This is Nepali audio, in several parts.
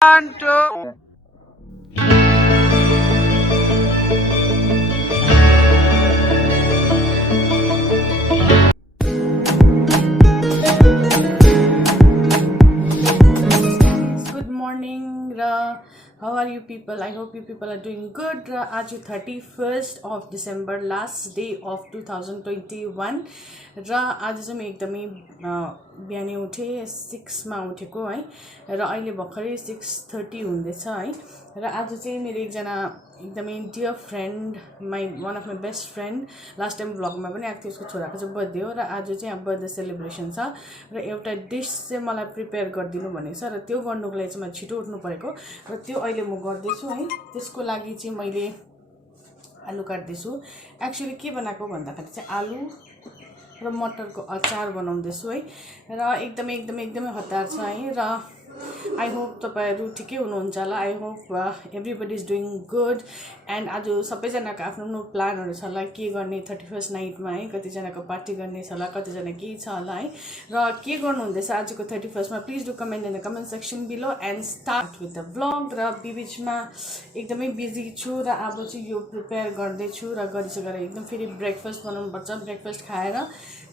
1, 2. Good morning, how are you people? I hope you people are doing good. आज 31st of December, last day of 2021 र आज चाहिँ म एकदमै बिहानै उठेँ 6 मा उठेको है र अहिले भर्खरै 6:30 हुँदैछ है र आज चाहिँ मेरो एकजना एकदमै dear friend one of my best friend last time भ्लगमा पनि आएको थियो, उसको छोराको चाहिँ बर्थडे हो र आज चाहिँ अब बर्थडे सेलिब्रेसन छ र एउटा डिस चाहिँ मलाई प्रिपेयर गरिदिनु भनेको छ र त्यो गर्नुको लागि चाहिँ म छिटो उठ्नु परेको र त्यो अहिले म गर्दैछु है। त्यसको लागि चाहिँ मैले आलु काट्दैछु। एक्चुअली के बनाएको भन्दाखेरि चाहिँ आलु र मटरको अचार बनाउँदैछु है र एकदमै हतार छ है र आई होप तपाईहरु ठिकै हुनुहुन्छ होला। I hope everybody is doing good and आज सबैजनाको आफ्नो प्लानहरु छ होला के गर्ने 31st नाइटमा है, कतिजनाको पार्टी गर्ने छ होला, कतिजना के छ होला है र के गर्नु हुँदैछ आजको 31st मा please do comment in the comment section below and start with the vlog. र बीचमा एकदमै बिजी छु र अब चाहिँ यो प्रिपेयर गर्दै छु र गरिसकेर एकदम फेरि ब्रेकफास्ट बनाउनु पर्छ। ब्रेकफास्ट खाएर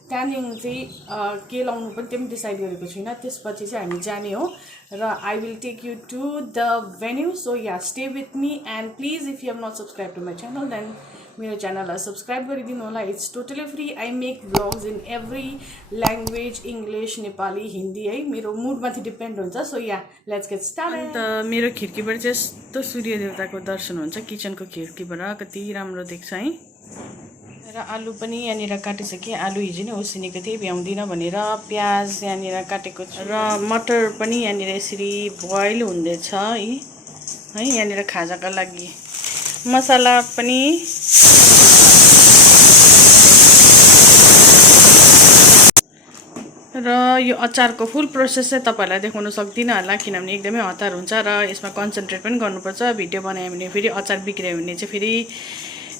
त्यहाँदेखि चाहिँ के लाउनु पनि त्यो पनि डिसाइड गरेको छैन। त्यसपछि चाहिँ हामी जाने हो र I will take you to the venue. So yeah stay with me and please if you have not subscribe to my channel then मेरो च्यानललाई सब्सक्राइब गरिदिनु होला। It's totally free. I make vlogs in every language, English, Nepali, Hindi है, मेरो मुडमाथि डिपेन्ड हुन्छ। So yeah let's get start. अन्त मेरो खिड्कीबाट चाहिँ यस्तो सूर्य देवताको दर्शन हुन्छ किचनको खिड्कीबाट, कति राम्रो देख्छ है। र आलु पनि यहाँनिर काटिसकेँ। आलु हिजो नै उसिनेको थिएँ भ्याउँदिनँ भनेर। प्याज यहाँनिर काटेको छु र मटर पनि यहाँनिर यसरी बोइल हुँदैछ है। यहाँनिर खाजाका लागि मसला पनि र यो अचारको फुल प्रोसेस चाहिँ तपाईहरुलाई देखाउन सक्दिनँ होला किनभने एकदमै हतार हुन्छ र यसमा कन्सन्ट्रेट पनि गर्नुपर्छ। भिडियो बनायो भने फेरि अचार बिग्रियो भने चाहिँ फेरि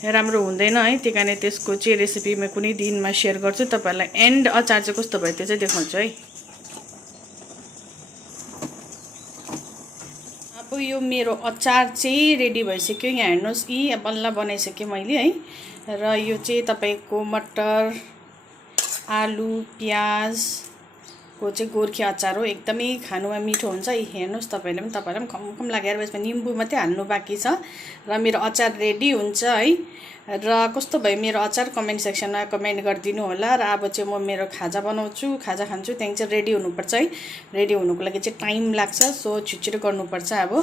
राम्रो हुँदैन है। त्यही कारण त्यसको चाहिँ रेसिपी म कुनै दिनमा सेयर गर्छु तपाईहरुलाई। एन्ड अचार चाहिँ कस्तो भयो त्यो चाहिँ देखाउँछु है। अब यो मेरो अचार चाहिँ रेडी भइसक्यो। यहाँ हेर्नुहोस्, यी बल्ल बनाइसकेँ मैले है। र यो चाहिँ तपाईको मटर, आलु, प्याजको चाहिँ गोर्खे अचार हो। एकदमै खानुमा मिठो हुन्छ। हेर्नुहोस् तपाईहरुले पनि खम लागेर यसमा निम्बु मात्रै हाल्नु बाँकी छ र मेरो अचार रेडी हुन्छ है। र कस्तो भयो मेरो अचार कमेन्ट सेक्सनमा कमेन्ट गरिदिनु होला। र अब चाहिँ म मेरो खाजा बनाउँछु, खाजा खान्छु, त्यहाँदेखि चाहिँ रेडी हुनुपर्छ है। रेडी हुनुको लागि चाहिँ टाइम लाग्छ, सो छिटो गर्नुपर्छ। अब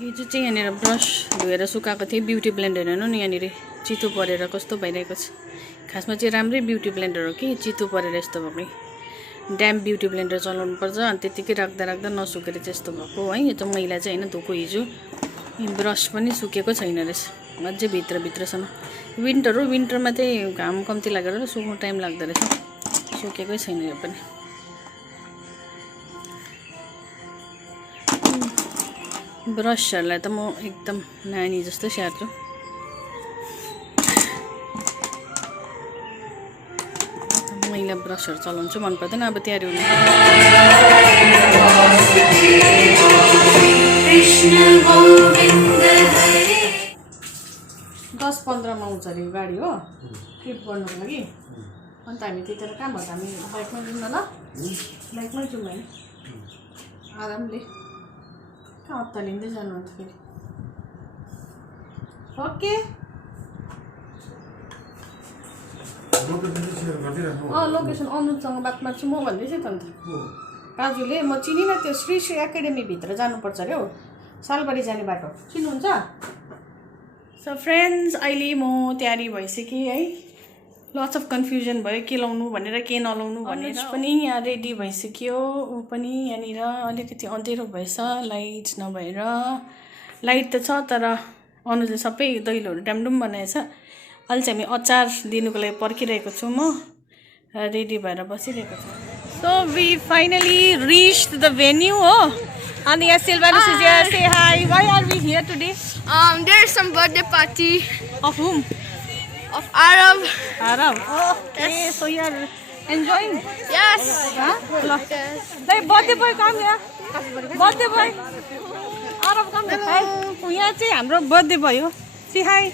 यो चाहिँ यहाँनिर ब्रस धोएर सुकाएको थिएँ। ब्युटी ब्लेन्डर हेर्नु नि यहाँनिर चितो परेर कस्तो भइरहेको छ। खासमा चाहिँ राम्रै ब्युटी ब्लेन्डर हो कि चितो परेर यस्तो भएको। ड्याम ब्युटी ब्लेन्डर चलाउनु पर्छ अनि त्यतिकै राख्दा नसुकेर चाहिँ यस्तो भएको है। यो चाहिँ मैला चाहिँ होइन, धोको हिजो। ब्रस पनि सुकेको छैन रहेछ, अझै भित्रसम्म। विन्टर हो, विन्टरमा चाहिँ घाम कम्ती लागेर सुक्नु टाइम लाग्दो रहेछ। सुकेकै छैन यो पनि। ब्रसहरूलाई त म एकदम नानी जस्तो स्याहार्छु। मैला ब्रसहरू चलाउँछु, मन पर्दैन। अब तयारी हुनु 10-15 मा आउँछ अरे यो गाडी हो ट्रिप गर्नुको लागि। अन्त हामी त्यतिखेर कहाँ भयो? हामी बाइकमा जाउँ न ल। बाइकमै जाउँ होइन, आरामले। कहाँ हप्तालिँदै जानु अन्त फेरि। ओके लोकेसन अनुजसँग बात मार्छु म भन्दैछु त। अन्त काजुले म चिनिनँ, त्यो श्री एकाडेमीभित्र जानुपर्छ अरे हौ, सालबारी जाने बाटो चिन्नुहुन्छ? सो फ्रेन्ड्स अहिले म तयारी भइसकेँ है। लट्स अफ कन्फ्युजन भयो के लाउनु भनेर के नलाउनु भनेर। पनि यहाँ रेडी भइसक्यो। ऊ पनि यहाँनिर अलिकति अँधेरो भएछ, लाइट नभएर। लाइट त छ तर अनुजले सबै दैलोहरू डामडुम बनाएछ। अहिले चाहिँ हामी अचार दिनुको लागि पर्खिरहेको छु। म रेडी भएर बसिरहेको छु। So we finally reached the venue हो। And yes, Silvanus is here. Say hi. Why are we here today? There is some birthday party. Of whom? Of Arab. Arab. Oh, okay. Yes. So you are enjoying? Yes. Huh? Yes. Hey, birthday boy, come here. Birthday boy. यहाँ चाहिँ हाम्रो बर्थडे भयो सी हाई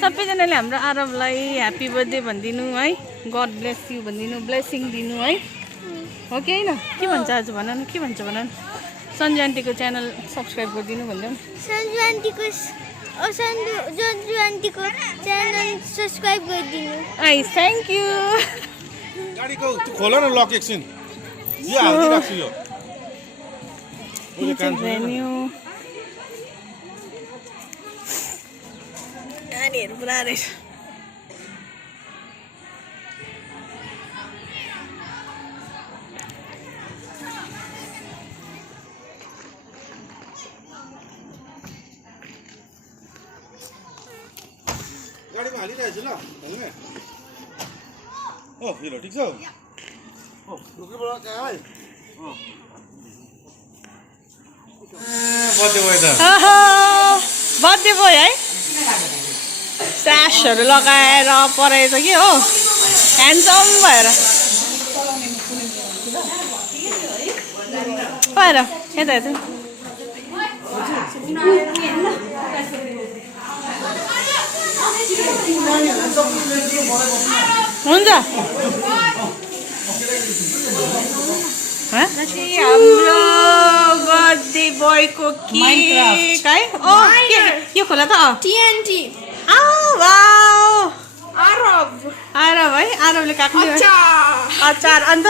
सबैजनाले हाम्रो आरबलाई ह्याप्पी बर्थडे भनिदिनु है गड ब्लेस यु भनिदिनु ब्लेसिङ दिनु है हो कि होइन के भन्छ आज भन न के भन्छ भन न सन्जु आन्टीको च्यानल सब्सक्राइब गरिदिनु भन्दा सन्जु आन्टीको च्यानल सब्सक्राइब गरिदिनु आई थ्याङ्क यू गाडीको खोल न लक एकछिन यो हालिदिइराख्छु यो भेन्यू नानीहरू पुरा रहेछ गाडीमा हालिरहेछु ल हेलमेट ओ हिरो ठिक छ ओ रुकबाट कहाँ है बर्थडे भयो त बर्थडे भयो है स्ट्यासहरू लगाएर परेछ कि हो ह्यान्डसम भएर भएर यता यता हुन्छ हाम्रो बर्थडे बोयको केक है यो खोला त TNT. Arab. आरब है आरबले काट्नु अचार अन्त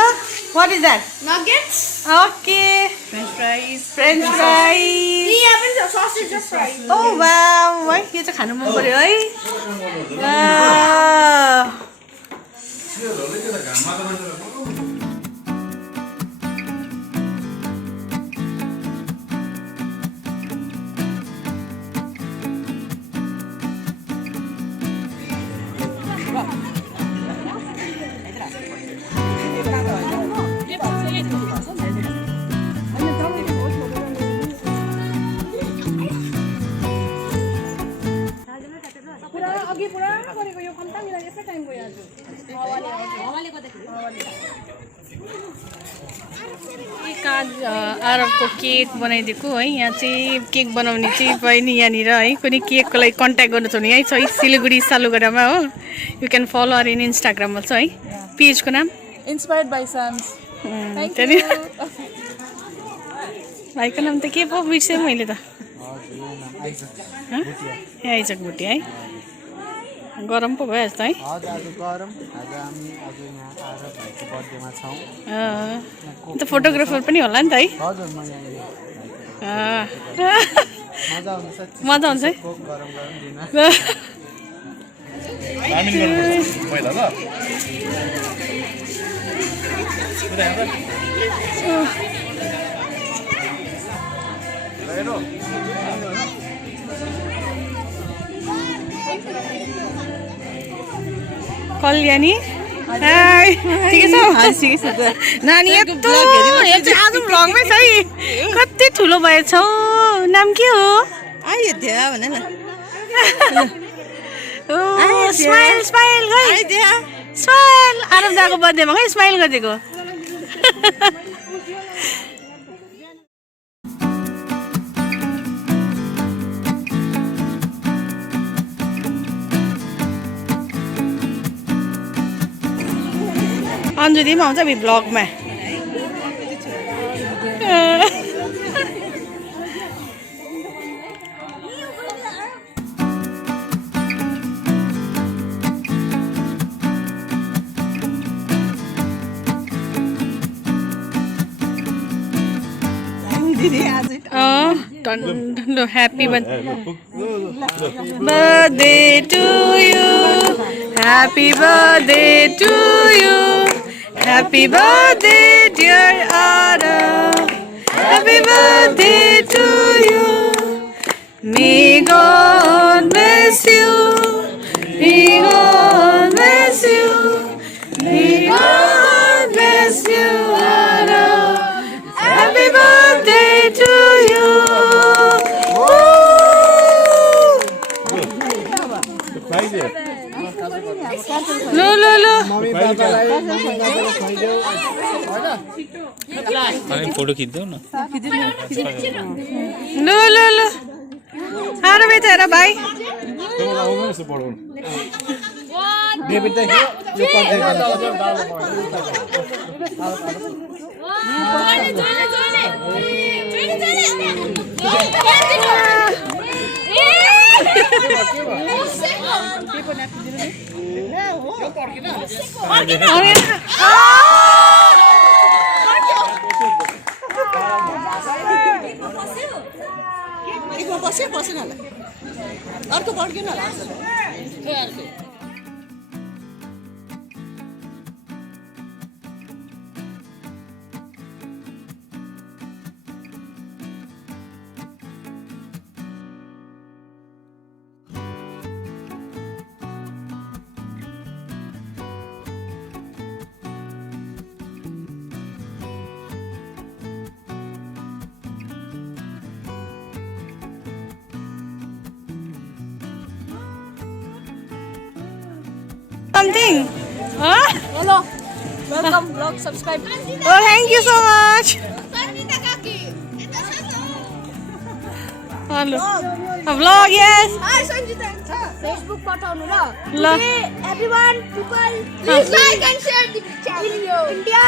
what is that Nuggets. Okay french fries We haven't the sausage or fries. Oh wow है यो चाहिँ खानु मन पर्यो है वाउ आरबको केक बनाइदिएको है यहाँ चाहिँ केक बनाउने चाहिँ बहिनी यहाँनिर है कुनै केकको लागि कन्ट्याक्ट गर्नु छ भने यहीँ छ है सिलगढी सालुगढामा हो you can follow or in इन्स्टाग्राममा छ है पेजको नाम Inspired by Sams. त्यहाँनिर भाइको नाम त के पो बिर्सेँ मैले त ए आइजक भुटिया है गरम पो भयो जस्तो है अन्त फोटोग्राफर पनि होला नि त है मजा आउँछ है लामिन गर्नुपर्छ पहिला ल कल्याणी ठिकै छ नानी यत्रो आज भ्लगमै छ है कति ठुलो भएछौ नाम के हो स्माइल स्माइल स्माइल आराम दाको बर्थडेमा खै स्माइल गरिदिएको अन्जुदी पनि आउँछ हामी ब्लगमा happy birthday to you, happy birthday to you, happy birthday dear Ara, happy birthday to you, may God bless you, may God bless you, may God bless you Ara, happy birthday to you. Lo. अनि फोटो खिच्दियौ न लु लु लु आरो बेचारा भाइ बसेन होला अर्को पड्किन होला something. Huh? Hello. Welcome vlog subscribe. Oh, thank you so much. Hello. A vlog, yes. Hi Sanjita. Facebook पठाउनु ल. ल. Everyone, people, Please like and share the video. India,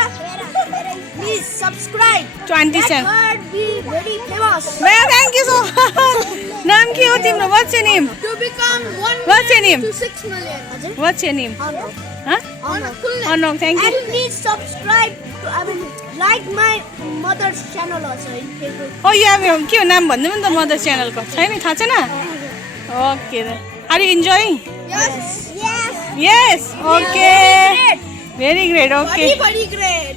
please subscribe. 27. God be very famous. Well, thank you so much. नाम के हो तिम्रो? What's your name? To become 1 What's your name? to 6 million. What's your name? Arnav. Huh? Oh no, thank you. And please subscribe to, like my mother's channel also in Facebook. Oh, you have your के हो नाम भन्नु नि त मदर्स च्यानलको छैन थाहा छैन okay are you enjoying Yes. Yes okay very great okay Very great.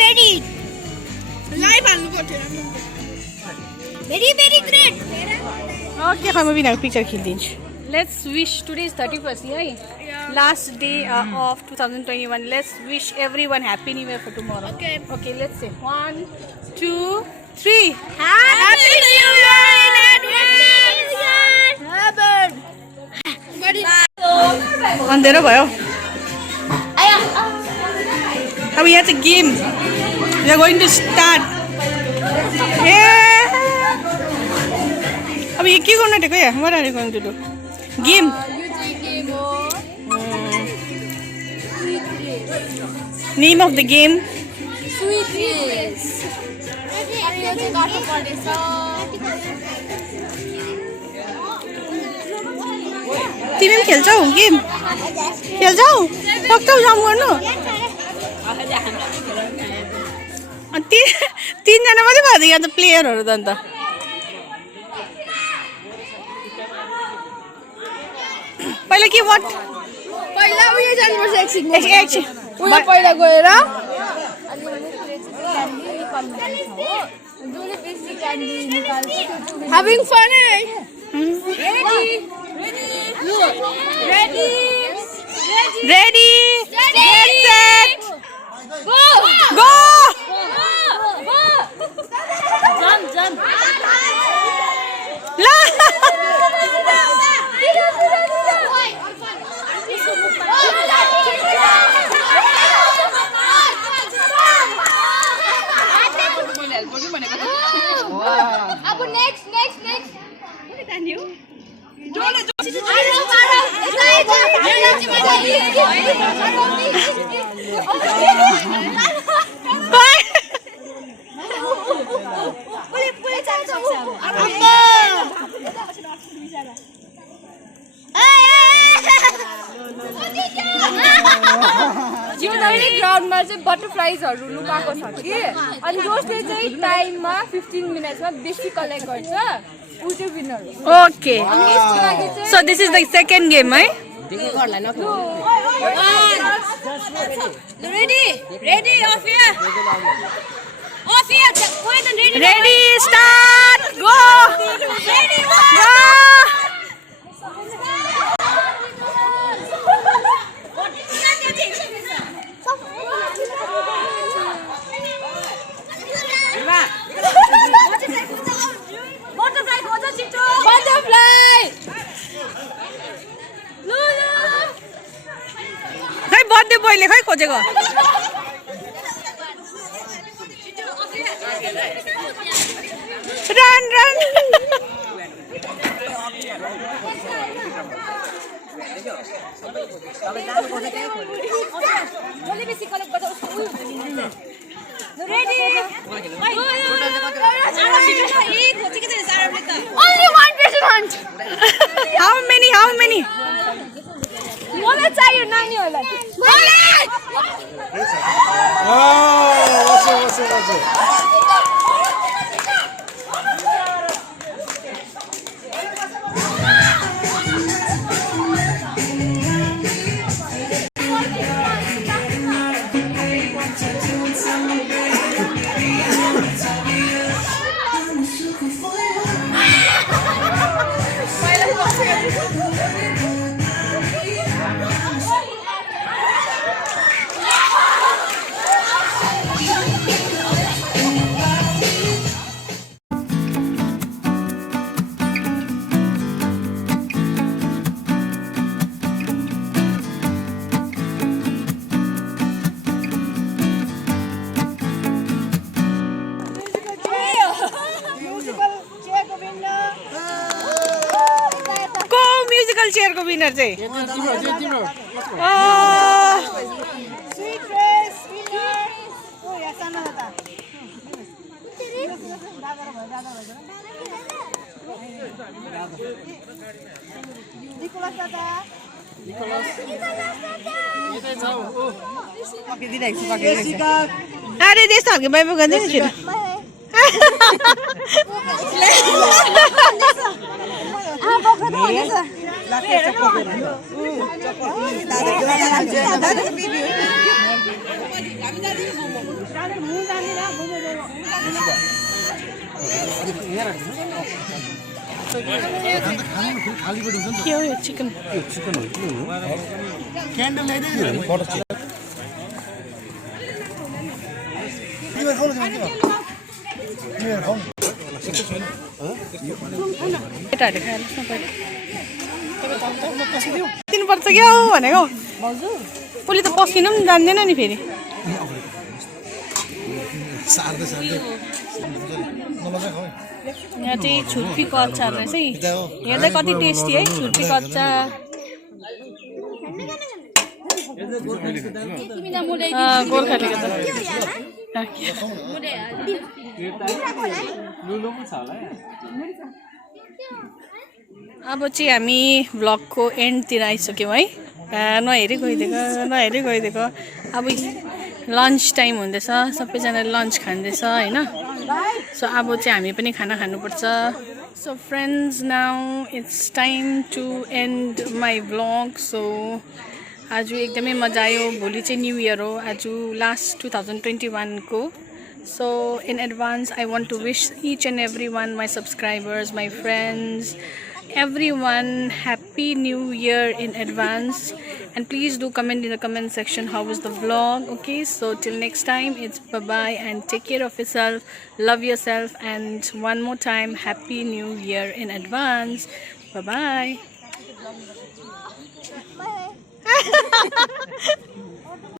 Very Live हाल्नु पर्थ्यो. very great. ओके खै म बिनाको पिक्चर खिचिदिन्छु let's wish today is 31st है last day of 2021 let's wish everyone happy new year for tomorrow okay let's say 1 2 3 Happy New Year in advance. अँधेरो भयो अब यहाँ चाहिँ game we are going to start uh अब यो के गर्नु आँटेको यहाँ what are you going to do game name of the game तिमी पनि खेल्छौ गेम खेल्छौ सक्छौ जम्प गर्नु तिनजना मात्रै भयो त यहाँ त प्लेयरहरू त अन्त पहिला के वाट पहिला उयो जानुपर्छ एकछिन एकछिन उयो पहिला गएर having fun ready get set go go jump la Abu next. जिउँदो ग्राउन्डमा चाहिँ बटरफ्लाइजहरू लुकाएको छ कि अनि जसले चाहिँ टाइममा 15 मिनट्समा बेसी कलेक्ट गर्छ ऊ चाहिँ विनर हो okay so this is the second game है Ready, off here. Point and ready. ready start go Ready, go Butterfly. खै बर्थडे बोयले खै खोजेको जसले बेसी कलेक्ट गर्छ उसको उयो ready only one person hunt How many? मलाई चाहियो नानीहरूलाई म्युजिकल चेयरको विनर चाहिँ Sweet dress winner. Oh, yeah, sana na ta. Nicholas tata. अरे त्यस्तो खालको बाइबल गर्दैन छिटो के हो यो चिकन क्यान्डल ल्याइदिनु केटाहरूले खाएर दिनुपर्छ क्या हो भनेको उसले त पस्किन पनि जान्दैन नि फेरि यहाँ चाहिँ छुर्पीको अचार रहेछ है हेर्दा कति टेस्टी है छुर्पीको अचार गोर्खालीको त अब चाहिँ हामी भ्लगको एन्डतिर आइसक्यौँ है नहेरी गइदिएको अब लन्च टाइम हुँदैछ सबैजनाले लन्च खाँदैछ होइन सो अब चाहिँ हामी पनि खाना खानुपर्छ so friends now it's time to end my vlog so आज एकदमै मजा आयो भोलि चाहिँ न्यू इयर हो आज लास्ट 2021 को so in advance I want to wish each and everyone, my subscribers, my friends, everyone, happy new year in advance, and please do comment in the comment section how was the vlog. Okay, so till next time, it's bye bye and take care of yourself, love yourself, and one more time, happy new year in advance. Bye bye.